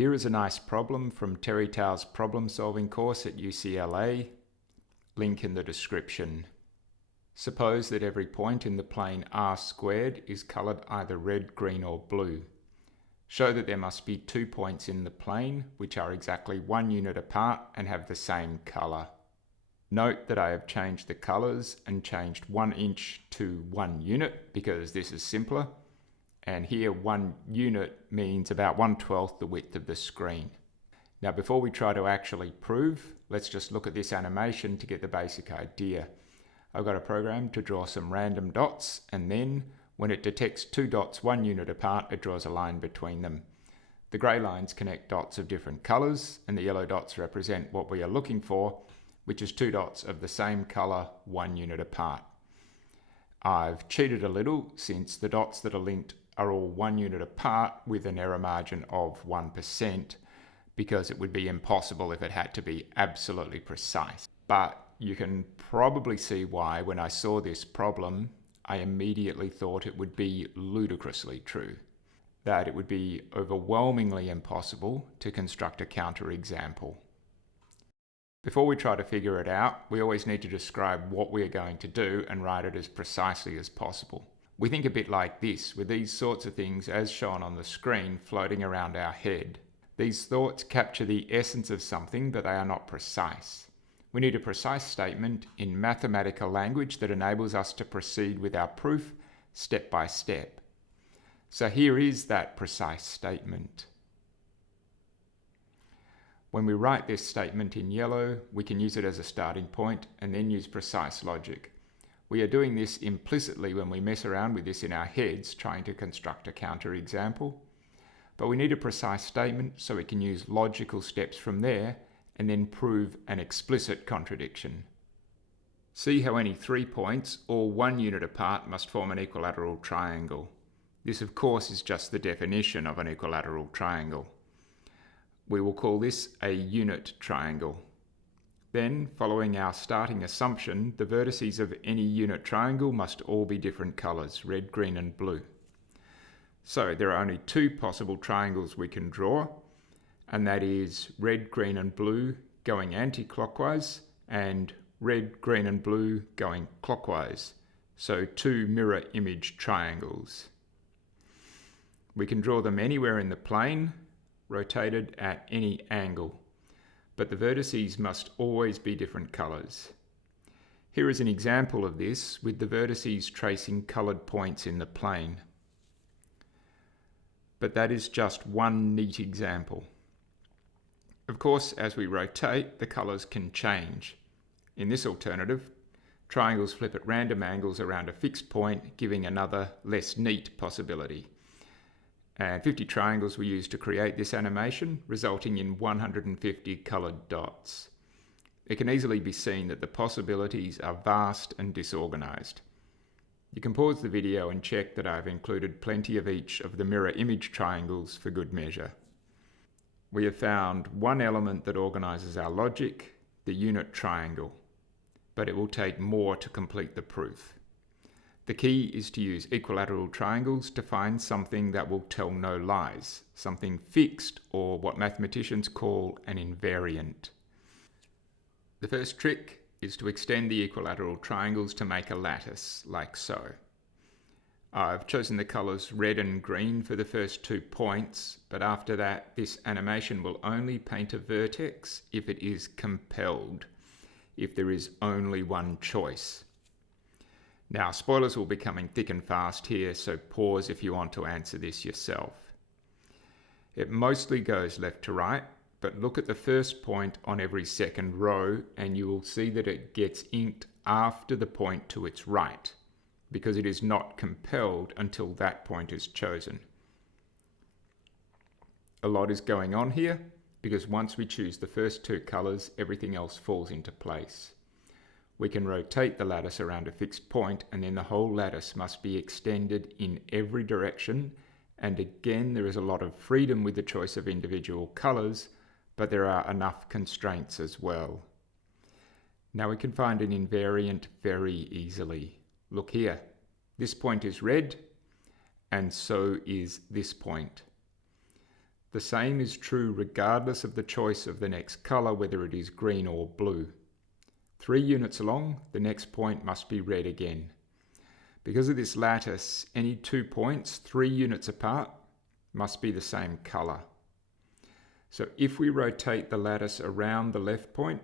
Here is a nice problem from Terry Tao's problem-solving course at UCLA. Link in the description. Suppose that every point in the plane r squared is coloured either red, green or blue. Show that there must be 2 points in the plane which are exactly 1 unit apart and have the same colour. Note that I have changed the colours and changed 1 inch to 1 unit because this is simpler. And here 1 unit means about 1/12 the width of the screen. Now before we try to actually prove, let's just look at this animation to get the basic idea. I've got a program to draw some random dots, and then when it detects 2 dots 1 unit apart, it draws a line between them. The grey lines connect dots of different colours, and the yellow dots represent what we are looking for, which is 2 dots of the same colour 1 unit apart. I've cheated a little since the dots that are linked are all 1 unit apart with an error margin of 1%, because it would be impossible if it had to be absolutely precise. But you can probably see why when I saw this problem, I immediately thought it would be ludicrously true, that it would be overwhelmingly impossible to construct a counterexample. Before we try to figure it out, we always need to describe what we are going to do and write it as precisely as possible. We think a bit like this, with these sorts of things as shown on the screen floating around our head. These thoughts capture the essence of something, but they are not precise. We need a precise statement in mathematical language that enables us to proceed with our proof step by step. So here is that precise statement. When we write this statement in yellow, we can use it as a starting point and then use precise logic. We are doing this implicitly when we mess around with this in our heads, trying to construct a counterexample. But we need a precise statement so we can use logical steps from there and then prove an explicit contradiction. See how any 3 points, all 1 unit apart, must form an equilateral triangle. This, of course, is just the definition of an equilateral triangle. We will call this a unit triangle. Then, following our starting assumption, the vertices of any unit triangle must all be different colours, red, green and blue. So there are only 2 possible triangles we can draw, and that is red, green and blue going anti-clockwise and red, green and blue going clockwise. So 2 mirror image triangles. We can draw them anywhere in the plane, rotated at any angle, but the vertices must always be different colours. Here is an example of this with the vertices tracing coloured points in the plane. But that is just one neat example. Of course, as we rotate, the colours can change. In this alternative, triangles flip at random angles around a fixed point, giving another, less neat possibility. And 50 triangles were used to create this animation, resulting in 150 coloured dots. It can easily be seen that the possibilities are vast and disorganised. You can pause the video and check that I've included plenty of each of the mirror image triangles for good measure. We have found one element that organises our logic, the unit triangle, but it will take more to complete the proof. The key is to use equilateral triangles to find something that will tell no lies, something fixed, or what mathematicians call an invariant. The first trick is to extend the equilateral triangles to make a lattice, like so. I've chosen the colours red and green for the first 2 points, but after that this animation will only paint a vertex if it is compelled, if there is only one choice. Now spoilers will be coming thick and fast here, so pause if you want to answer this yourself. It mostly goes left to right, but look at the first point on every second row and you will see that it gets inked after the point to its right, because it is not compelled until that point is chosen. A lot is going on here, because once we choose the first 2 colours, everything else falls into place. We can rotate the lattice around a fixed point, and then the whole lattice must be extended in every direction, and again there is a lot of freedom with the choice of individual colours, but there are enough constraints as well. Now we can find an invariant very easily. Look here, this point is red, and so is this point. The same is true regardless of the choice of the next colour, whether it is green or blue. 3 units along, the next point must be red again. Because of this lattice, any 2 points 3 units apart must be the same colour. So if we rotate the lattice around the left point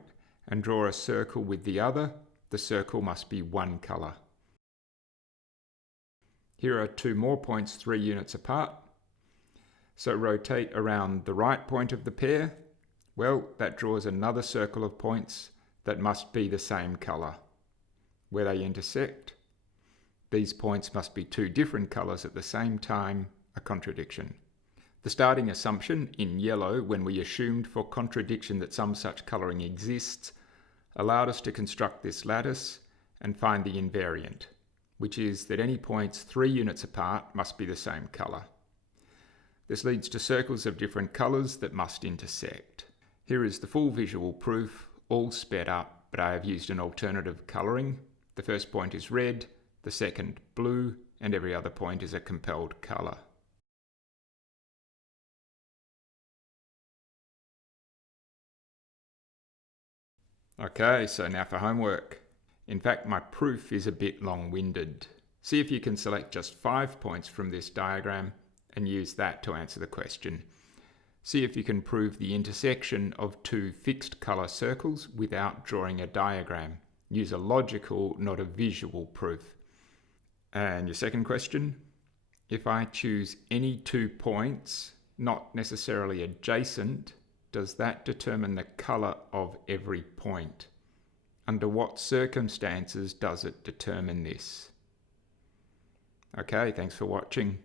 and draw a circle with the other, the circle must be one colour. Here are 2 more points 3 units apart. So rotate around the right point of the pair. Well, that draws another circle of points that must be the same colour. Where they intersect, these points must be 2 different colours at the same time, a contradiction. The starting assumption, in yellow, when we assumed for contradiction that some such colouring exists, allowed us to construct this lattice and find the invariant, which is that any points 3 units apart must be the same colour. This leads to circles of different colours that must intersect. Here is the full visual proof, all sped up, but I have used an alternative colouring. The first point is red, the second blue, and every other point is a compelled colour. Okay, so now for homework. In fact, my proof is a bit long-winded. See if you can select just 5 points from this diagram and use that to answer the question. See if you can prove the intersection of 2 fixed colour circles without drawing a diagram. Use a logical, not a visual proof. And your second question, if I choose any 2 points, not necessarily adjacent, does that determine the colour of every point? Under what circumstances does it determine this? Okay, thanks for watching.